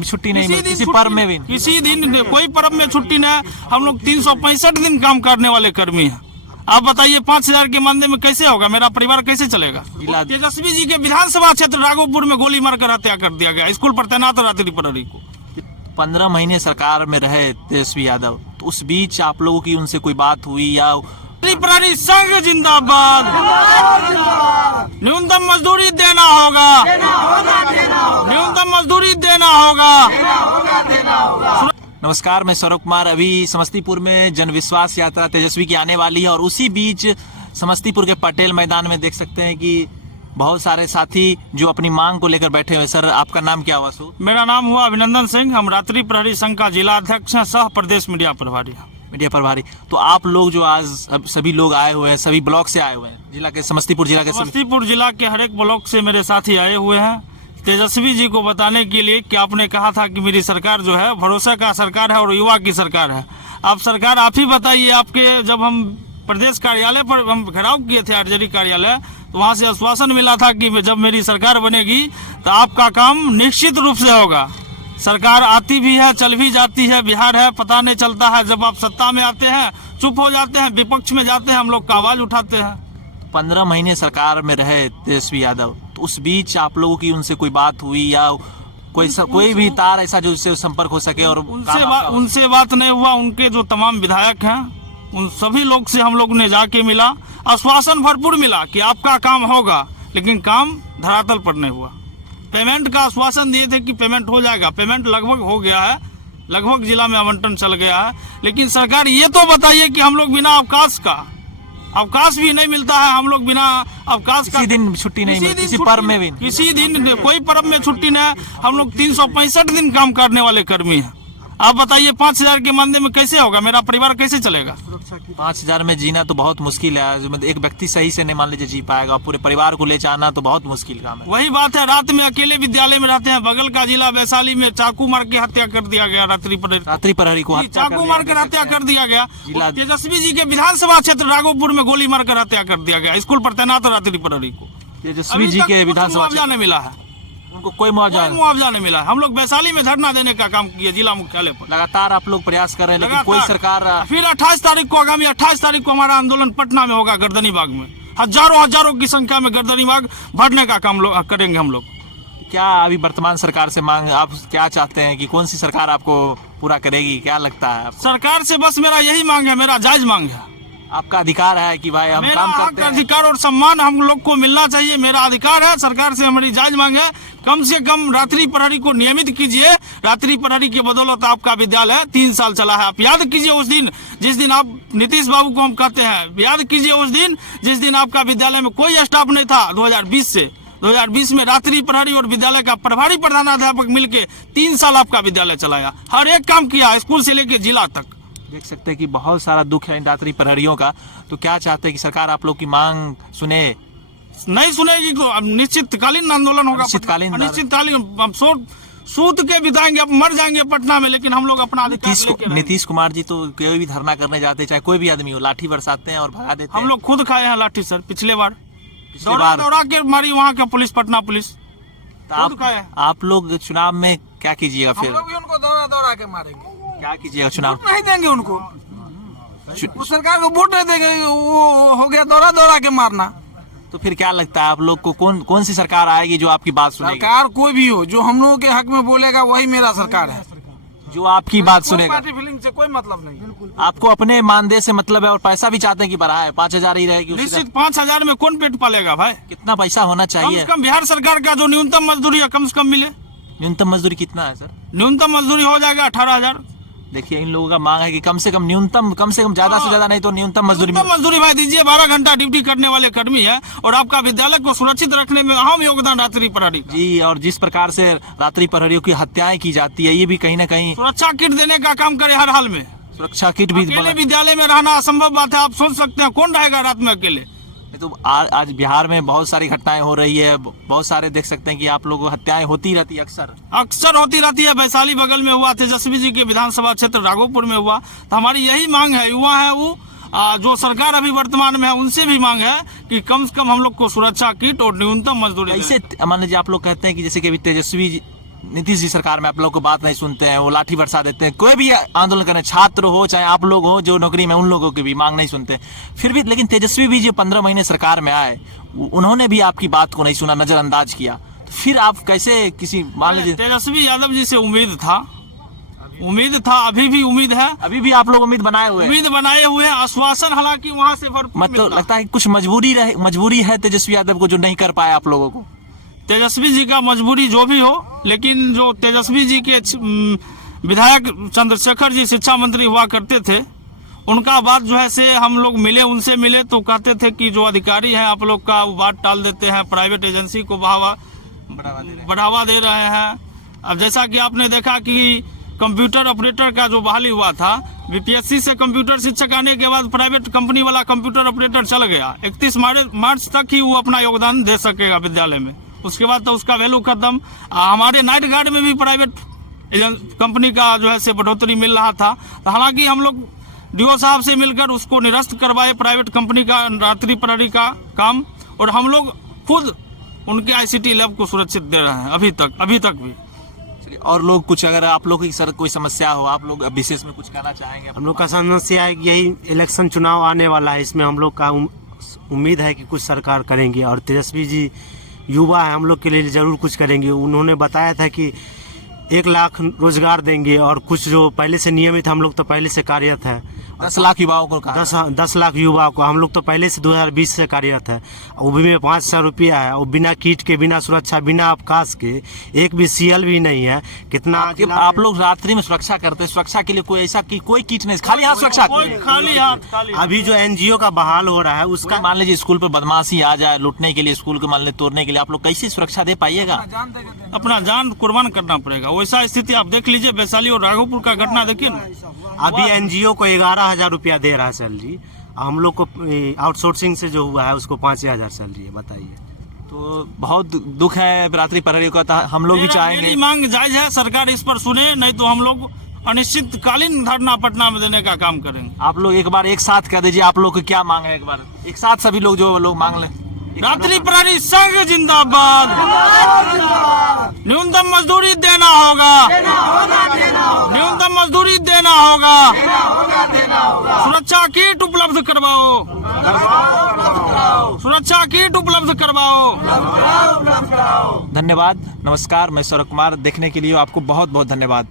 दिन छुट्टी नहीं मिलती, किसी पर्व में भी नहीं? किसी दिन कोई पर्व में छुट्टी नहीं। हम लोग 365 दिन काम करने वाले कर्मी हैं। आप बताइए 5,000 के मानने में कैसे होगा? मेरा परिवार कैसे चलेगा? तेजस्वी जी के विधानसभा क्षेत्र राघोपुर में गोली मारकर हत्या कर दिया गया स्कूल पर तैनात रात्रि प्रहरी को। 15 महीने सरकार में रहे तेजस्वी यादव, तो उस बीच आप लोगों की उनसे कोई बात हुई या? प्रहरी संघ जिंदाबाद। न्यूनतम मजदूरी देना होगा, न्यूनतम मजदूरी देना होगा। नमस्कार, मैं सौरभ कुमार। अभी समस्तीपुर में जन विश्वास यात्रा तेजस्वी की आने वाली है और उसी बीच समस्तीपुर के पटेल मैदान में देख सकते हैं कि बहुत सारे साथी जो अपनी मांग को लेकर बैठे हुए। सर, आपका नाम क्या हुआ? सो मेरा नाम हुआ अभिनंदन सिंह। हम रात्रि प्रहरी संघ का जिला अध्यक्ष हैं, सह प्रदेश मीडिया प्रभारी। तो आप लोग जो आज सभी लोग आए हुए हैं, सभी ब्लॉक से आए हुए हैं, जिला के समस्तीपुर जिला के हर एक ब्लॉक से मेरे साथी आए हुए हैं तेजस्वी जी को बताने के लिए कि आपने कहा था कि मेरी सरकार जो है भरोसा का सरकार है और युवा की सरकार है। अब सरकार आप ही बताइए। आपके जब हम प्रदेश कार्यालय पर हम घेराव किए थे, आरजेडी कार्यालय, तो वहां से आश्वासन मिला था कि जब मेरी सरकार बनेगी तो आपका काम निश्चित रूप से होगा। सरकार आती भी है, चल भी जाती है, बिहार है, पता नहीं चलता है। जब आप सत्ता में आते हैं चुप हो जाते हैं, विपक्ष में जाते हैं हम लोग का आवाज उठाते हैं। 15 महीने सरकार में रहे तेजस्वी यादव, तो उस बीच आप लोगों की उनसे कोई बात हुई या कोई भी तार ऐसा जो उससे संपर्क हो सके? और उनसे बात नहीं हुआ। उनके जो तमाम विधायक हैं उन सभी लोग से हम लोग ने जाके मिला, आश्वासन भरपूर मिला कि आपका काम होगा, लेकिन काम धरातल पर नहीं हुआ। पेमेंट का आश्वासन दिए थे कि पेमेंट हो जाएगा, पेमेंट लगभग हो गया है, लगभग जिला में आवंटन चल गया है। लेकिन सरकार ये तो बताइए कि हम लोग बिना अवकाश भी नहीं मिलता है, हम लोग बिना अवकाश का किसी दिन छुट्टी नहीं मिलती, किसी पर्व में भी? किसी दिन कोई पर्व में छुट्टी नहीं। हम लोग 365 दिन काम करने वाले कर्मी हैं। आप बताइए 5,000 के मानने में कैसे होगा? मेरा परिवार कैसे चलेगा? 5,000 में जीना तो बहुत मुश्किल है। एक व्यक्ति सही से नहीं मान लीजिए जी पाएगा, पूरे परिवार को ले जाना तो बहुत मुश्किल काम है। वही बात है, रात में अकेले विद्यालय में रहते हैं। बगल का जिला वैशाली में चाकू मार के हत्या कर दिया गया, रात्रि प्रहरी को चाकू मार कर हत्या कर दिया गया। तेजस्वी जी के विधानसभा क्षेत्र राघोपुर में गोली मारकर हत्या कर दिया गया स्कूल पर तैनात रात्रि प्रहरी को। तेजस्वी जी के विधानसभा मुआवजा मिला है, उनको कोई मुआवजा नहीं मिला। हम लोग वैशाली में धरना देने का काम किया जिला मुख्यालय पर। लगातार आप लोग प्रयास कर रहे हैं, लेकिन कोई सरकार। फिर 28 तारीख को, आगामी 28 तारीख को हमारा आंदोलन पटना में होगा, गर्दनी बाग में। हजारों की संख्या में गर्दनी बाग भरने का काम करेंगे हम लोग। क्या अभी वर्तमान सरकार से मांग आप क्या चाहते हैं कि कौन सी सरकार आपको पूरा करेगी? क्या लगता है? सरकार से बस मेरा यही मांग है, मेरा जायज मांग है। आपका अधिकार है कि भाई हम काम करते हैं। अधिकार और सम्मान हम लोग को मिलना चाहिए, मेरा अधिकार है। सरकार से हमारी जायज मांग है, कम से कम रात्रि प्रहरी को नियमित कीजिए। रात्रि प्रहरी की बदौलत आपका विद्यालय 3 साल चला है। आप याद कीजिए उस दिन जिस दिन आप नीतीश बाबू को हम कहते हैं, याद कीजिए उस दिन जिस दिन आपका विद्यालय में कोई स्टाफ नहीं था। 2020 में रात्रि प्रहरी और विद्यालय का प्रभारी प्रधानाध्यापक मिलकर 3 साल आपका विद्यालय चलाया, हर एक काम किया, स्कूल से लेकर जिला तक। देख सकते हैं कि बहुत सारा दुख है इन रात्रि प्रहरियों का। तो क्या चाहते हैं कि सरकार आप लोग की मांग सुने? नहीं सुनेगी तो अनिश्चितकालीन आंदोलन होगा। अनिश्चितकालीन हम सूत के बिताएंगे, अब मर जाएंगे पटना में, लेकिन हम लोग अपना अधिकार। नीतीश कुमार जी तो कोई भी धरना करने जाते, चाहे कोई भी आदमी हो, लाठी बरसाते हैं और भगा देते हैं। हम लोग खुद खाए हैं लाठी सर, पिछले बार दौड़ा के मारी वहाँ का पुलिस, पटना पुलिस। आप लोग चुनाव में क्या कीजिएगा? फिर उनको दौड़ा के मारेंगे। क्या कीजिएगा? चुनाव नहीं देंगे उनको, वो सरकार को वोट नहीं देंगे। वो हो गया दौड़ा के मारना। तो फिर क्या लगता है आप लोग को कौन सी सरकार आएगी जो आपकी बात सुनेगी? सरकार कोई भी हो, जो हम लोगों के हक में बोलेगा वही मेरा सरकार है, जो आपकी बात सुनेगा। पार्टी फीलिंग से कोई मतलब नहीं। आपको अपने मानदेय से मतलब है और पैसा भी चाहते हैं कि बढ़ाए? 5,000 ही रहेगी? निश्चित 5,000 में कौन पेट पालेगा भाई? कितना पैसा होना चाहिए? कम से कम बिहार सरकार का जो न्यूनतम मजदूरी है कम से कम मिले। न्यूनतम मजदूरी कितना है सर? न्यूनतम मजदूरी हो जाएगा 18,000। देखिए, इन लोगों का मांग है कि कम से कम ज्यादा से ज्यादा नहीं तो न्यूनतम मजदूरी भाई दीजिए। 12 घंटा ड्यूटी करने वाले कर्मी है और आपका विद्यालय को सुरक्षित रखने में अहम योगदान रात्रि प्रहरी जी। और जिस प्रकार से रात्रि प्रहरियों की हत्याएं की जाती है, ये भी कहीं ना कहीं सुरक्षा किट देने का काम करे हर हाल में। सुरक्षा किट भी विद्यालय में रहना असंभव बात है, आप सोच सकते हैं कौन रहेगा रात में अकेले। तो आज बिहार में बहुत सारी घटनाएं हो रही है, बहुत सारे देख सकते हैं कि आप लोगों को हत्याएं होती रहती है, अक्सर होती रहती है। वैशाली बगल में हुआ, तेजस्वी जी के विधानसभा क्षेत्र राघोपुर में हुआ। तो हमारी यही मांग है, युवा है वो जो सरकार अभी वर्तमान में है उनसे भी मांग है कि कम से कम हम लोग को सुरक्षा किट और न्यूनतम मजदूरी। ऐसे मान लीजिए आप लोग कहते हैं कि जैसे कि अभी तेजस्वी नीतीश जी सरकार में आप लोग को बात नहीं सुनते हैं, वो लाठी बरसा देते हैं। कोई भी आंदोलन करें, छात्र हो चाहे आप लोग हो जो नौकरी में, उन लोगों की भी मांग नहीं सुनते फिर भी। लेकिन तेजस्वी भी जो 15 महीने सरकार में आए, उन्होंने भी आपकी बात को नहीं सुना, नजरअंदाज किया। तो फिर आप कैसे किसी, मान लीजिए तेजस्वी यादव जी से उम्मीद था, अभी भी उम्मीद है, अभी भी आप लोग उम्मीद बनाए हुए हैं। आश्वासन हालांकि वहां से भरपूर मतलब लगता है कुछ मजबूरी है तेजस्वी यादव को जो नहीं कर पाए आप लोगों को। तेजस्वी जी का मजबूरी जो भी हो, लेकिन जो तेजस्वी जी के विधायक चंद्रशेखर जी शिक्षा मंत्री हुआ करते थे, उनका बात जो है से हम लोग उनसे मिले तो कहते थे कि जो अधिकारी हैं आप लोग का वो बात टाल देते हैं, प्राइवेट एजेंसी को बढ़ावा दे रहे हैं। अब जैसा कि आपने देखा कि कंप्यूटर ऑपरेटर का जो बहाली हुआ था, बीपीएससी से कंप्यूटर शिक्षक आने के बाद प्राइवेट कंपनी वाला कंप्यूटर ऑपरेटर चल गया। 31 मार्च तक ही वो अपना योगदान दे सकेगा विद्यालय में, उसके बाद तो उसका वैल्यू खत्म। हमारे नाइट गार्ड में भी प्राइवेट कंपनी का जो है से बढ़ोतरी मिल रहा था। तो हालांकि हम लोग डीओ साहब से मिलकर उसको निरस्त करवाए प्राइवेट कंपनी का रात्रि प्रहरी का काम, और हम लोग खुद उनके आईसीटी लैब को सुरक्षित दे रहे हैं अभी तक भी। और लोग कुछ, अगर आप लोग की सर कोई समस्या हो, आप लोग विशेष में कुछ कहना चाहेंगे? हम लोग का समस्या है कि यही इलेक्शन चुनाव आने वाला है, इसमें हम लोग का उम्मीद है कि कुछ सरकार करेंगे, और तेजस्वी जी युवा है, हम लोग के लिए जरूर कुछ करेंगे। उन्होंने बताया था कि 1 लाख रोजगार देंगे, और कुछ जो पहले से नियमित, हम लोग तो पहले से कार्यरत है, 10 लाख युवाओं को कहा। 10 लाख युवाओं को हम लोग तो पहले से 2020 से कार्यरत है। वो भी में 500 रुपया है, और बिना किट के, बिना सुरक्षा, बिना अवकाश के, एक भी सीएल भी नहीं है। कितना आप लोग रात्रि में सुरक्षा करते हैं, सुरक्षा के लिए कोई ऐसा कि कोई किट नहीं, खाली हाथ सुरक्षा? खाली हाथ। अभी जो एनजीओ का बहाल हो रहा है उसका, मान लीजिए स्कूल पे बदमाशी आ जाए, लूटने के लिए, स्कूल को मान लीजिए तोड़ने के लिए, आप लोग कैसे सुरक्षा दे पाइएगा? अपना जान कुर्बान करना पड़ेगा। वैसा स्थिति आप देख लीजिए, वैशाली और राघोपुर का घटना देखिए ना। अभी एनजीओ को 11,000 रुपया दे रहा है सैलरी, हम लोग को आउटसोर्सिंग से जो हुआ है उसको 5,000 सैलरी है। बताइए, तो बहुत दुख है रात्रि प्रहरी का। हम लोग भी चाहेंगे, मेरी मांग जायज है, सरकार इस पर सुने, नहीं तो हम लोग अनिश्चितकालीन धरना पटना में देने का काम करेंगे। आप लोग एक बार एक साथ कह दीजिए, आप लोग की क्या मांग है, एक बार एक साथ सभी लोग जो लोग मांग लें। रात्रि प्रहरी संघ जिंदाबाद। न्यूनतम मजदूरी देना होगा, न्यूनतम मजदूरी देना होगा। सुरक्षा किट उपलब्ध करवाओ, सुरक्षा किट उपलब्ध करवाओ। धन्यवाद, नमस्कार। मैं सौरभ कुमार, देखने के लिए आपको बहुत बहुत धन्यवाद।